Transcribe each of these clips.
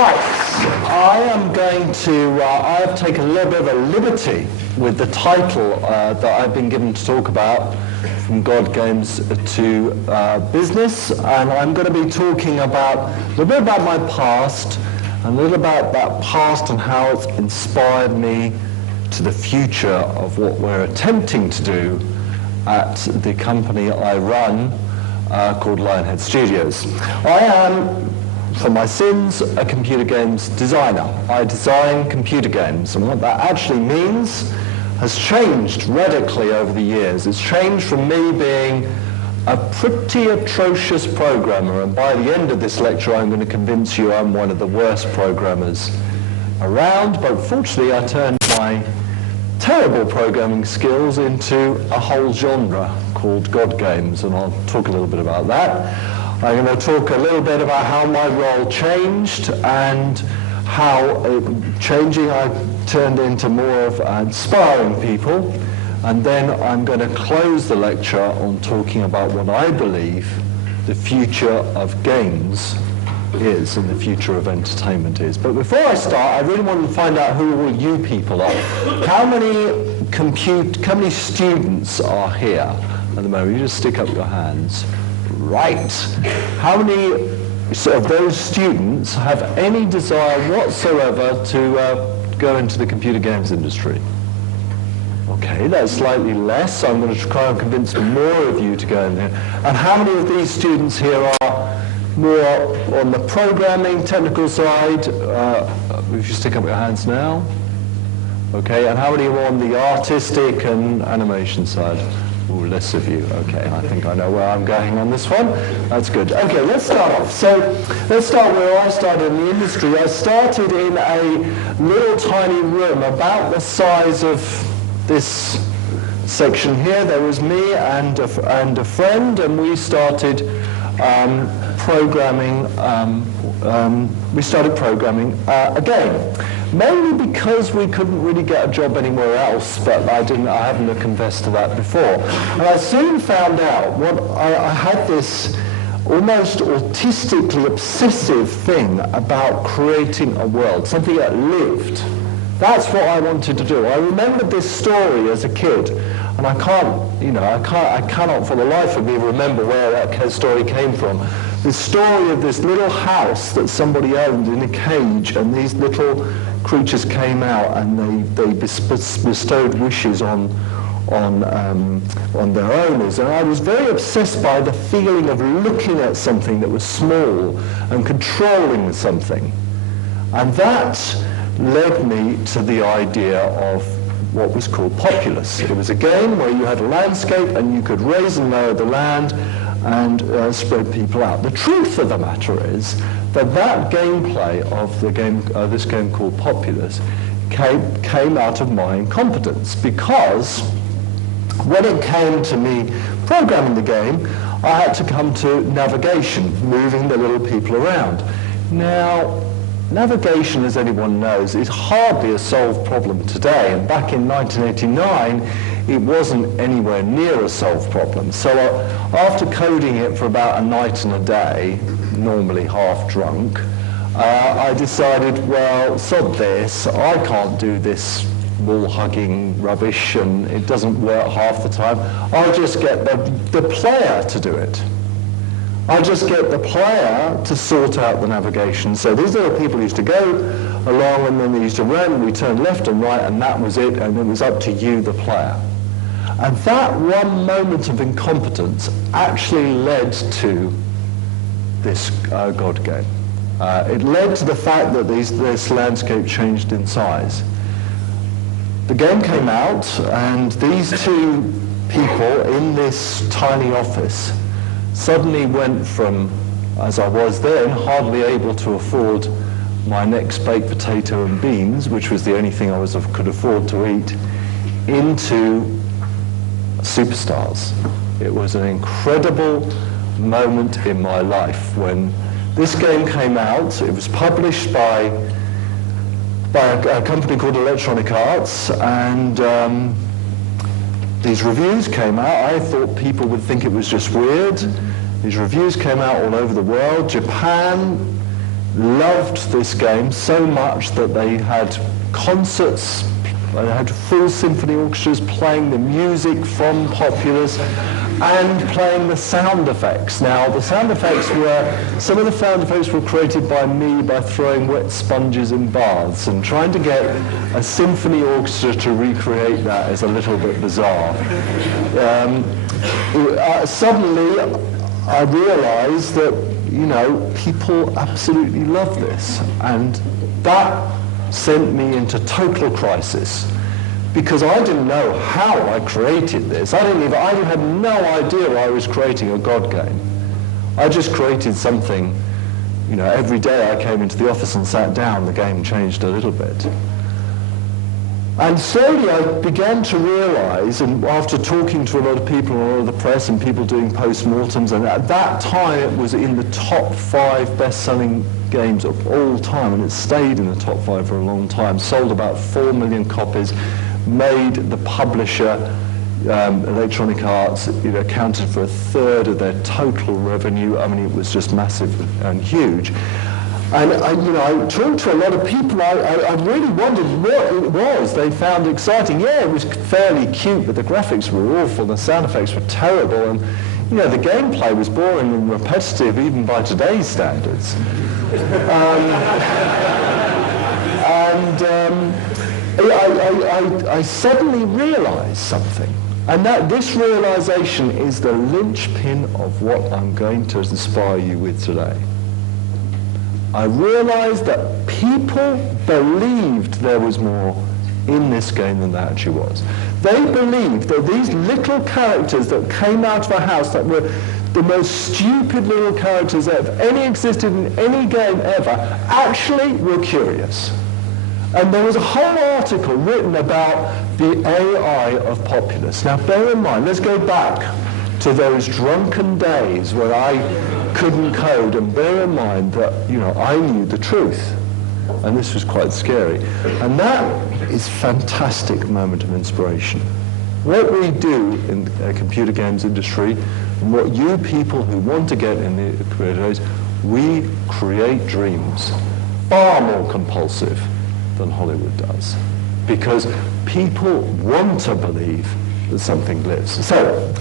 I am going to, I have taken a little bit of a liberty with the title that I've been given to talk about, From God Games to Business, and I'm going to be talking about a little bit about my past, and a little about that past and how it's inspired me to the future of what we're attempting to do at the company I run called Lionhead Studios. I am, for my sins, a computer games designer. I design computer games, and what that actually means has changed radically over the years. It's changed from me being a pretty atrocious programmer, and by the end of this lecture I'm going to convince you I'm one of the worst programmers around, but fortunately I turned my terrible programming skills into a whole genre called God Games, and I'll talk a little bit about that. I'm going to talk a little bit about how my role changed and how changing I turned into more of inspiring people, and then I'm going to close the lecture on talking about what I believe the future of games is and the future of entertainment is. But before I start, I really want to find out who all you people are. How many students are here at the moment? You just stick up your hands. Right. How many of those students have any desire whatsoever to go into the computer games industry? Okay, that's slightly less, so I'm going to try and convince more of you to go in there. And how many of these students here are more on the programming, technical side? If you stick up your hands now. Okay, and how many are on the artistic and animation side? Ooh, less of you. Okay, I think I know where I'm going on this one. That's good. Okay, let's start off. So let's start where I started in the industry. I started in a little tiny room about the size of this section here. There was me and a friend, and we started programming. A game. Mainly because we couldn't really get a job anywhere else, but I haven't confessed to that before. And I soon found out I had this almost autistically obsessive thing about creating a world, something that lived. That's what I wanted to do. I remembered this story as a kid, and I cannot for the life of me remember where that story came from. The story of this little house that somebody owned in a cage, and these little creatures came out and they bestowed wishes on their owners. And I was very obsessed by the feeling of looking at something that was small and controlling something. And that led me to the idea of what was called Populous. It was a game where you had a landscape and you could raise and lower the land and spread people out. The truth of the matter is that gameplay of the game, this game called Populous, came out of my incompetence, because when it came to me programming the game, I had to come to navigation, moving the little people around. Now, navigation, as anyone knows, is hardly a solved problem today, and back in 1989 it wasn't anywhere near a solved problem. So after coding it for about a night and a day, normally half drunk, I decided, well, sod this, I can't do this wall-hugging rubbish, and it doesn't work half the time. I'll just get the player to do it. I'll just get the player to sort out the navigation. So these little people used to go along, and then they used to run, and we turned left and right, and that was it, and it was up to you, the player. And that one moment of incompetence actually led to this God game. It led to the fact that this landscape changed in size. The game came out, and these two people in this tiny office suddenly went from, as I was then, hardly able to afford my next baked potato and beans, which was the only thing I could afford to eat, into superstars. It was an incredible moment in my life when this game came out. It was published by a company called Electronic Arts, and these reviews came out. I thought people would think it was just weird. These reviews came out all over the world. Japan loved this game so much that they had concerts, they had full symphony orchestras playing the music from Populous and playing the sound effects. Now, the sound effects some of the sound effects were created by me by throwing wet sponges in baths, and trying to get a symphony orchestra to recreate that is a little bit bizarre. Suddenly, I realized that, people absolutely love this, and that sent me into total crisis, because I didn't know how I created this. I had no idea I was creating a God game. I just created something, every day I came into the office and sat down, the game changed a little bit. And slowly I began to realize, and after talking to a lot of people and a lot of the press and people doing post-mortems, and at that time it was in the top 5 best-selling games of all time, and it stayed in the top 5 for a long time, sold about 4 million copies, made the publisher, Electronic Arts, accounted for 1/3 of their total revenue. I mean, it was just massive and huge. And I talked to a lot of people. I really wondered what it was they found exciting. Yeah, it was fairly cute, but the graphics were awful, the sound effects were terrible, and the gameplay was boring and repetitive even by today's standards. I suddenly realized something, and that this realization is the linchpin of what I'm going to inspire you with today. I realized that people believed there was more in this game than there actually was. They believed that these little characters that came out of a house that were the most stupid little characters that have any existed in any game ever actually were curious. And there was a whole article written about the AI of Populous. Now bear in mind, let's go back to those drunken days where I couldn't code, and bear in mind that I knew the truth, and this was quite scary. And that is a fantastic moment of inspiration. What we do in the computer games industry, and what you people who want to get in the computer is, we create dreams far more compulsive than Hollywood does, because people want to believe that something lives. So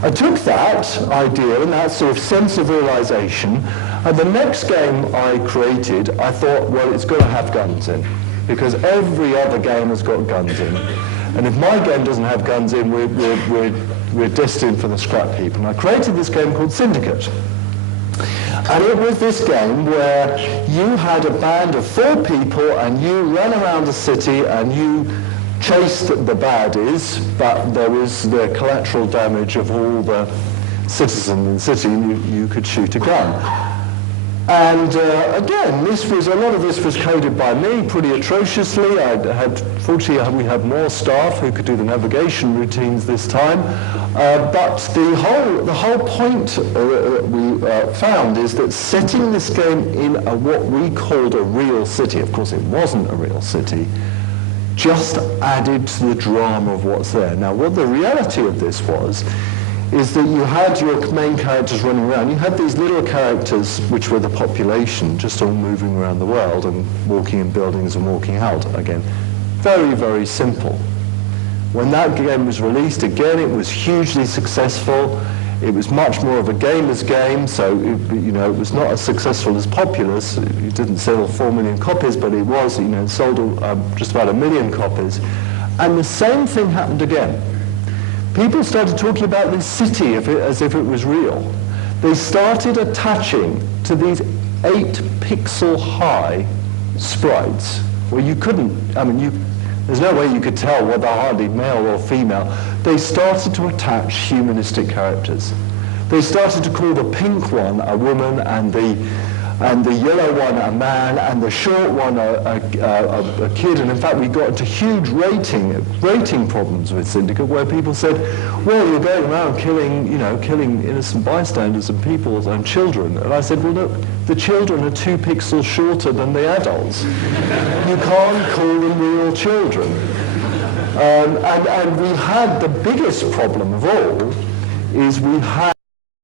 I took that idea and that sort of sense of realization, and the next game I created, I thought, well, it's got to have guns in, because every other game has got guns in. And if my game doesn't have guns in, we're destined for the scrap heap. And I created this game called Syndicate. And it was this game where you had a band of 4 people and you ran around the city and you chased the baddies, but there was the collateral damage of all the citizens in the city, and you could shoot a gun. And again, a lot of this was coded by me pretty atrociously. Fortunately, we had more staff who could do the navigation routines this time. But the whole point we found is that setting this game in what we called a real city, of course it wasn't a real city, just added to the drama of what's there. Now, what the reality of this was is that you had your main characters running around. You had these little characters, which were the population, just all moving around the world and walking in buildings and walking out again. Very, very simple. When that game was released, again, it was hugely successful. It was much more of a gamer's game, so it was not as successful as Populous. It didn't sell 4 million copies, but it was, it sold just about 1 million copies. And the same thing happened again. People started talking about this city as if it was real. They started attaching to these 8-pixel high sprites where you couldn't, there's no way you could tell whether hardly male or female. They started to attach humanistic characters. They started to call the pink one a woman, and the yellow one a man, and the short one a kid. And in fact, we got into huge rating problems with Syndicate, where people said, well, you're going around killing innocent bystanders and people and children. And I said, well, look, the children are 2 pixels shorter than the adults. You can't call them real children. And we had the biggest problem of all, is we had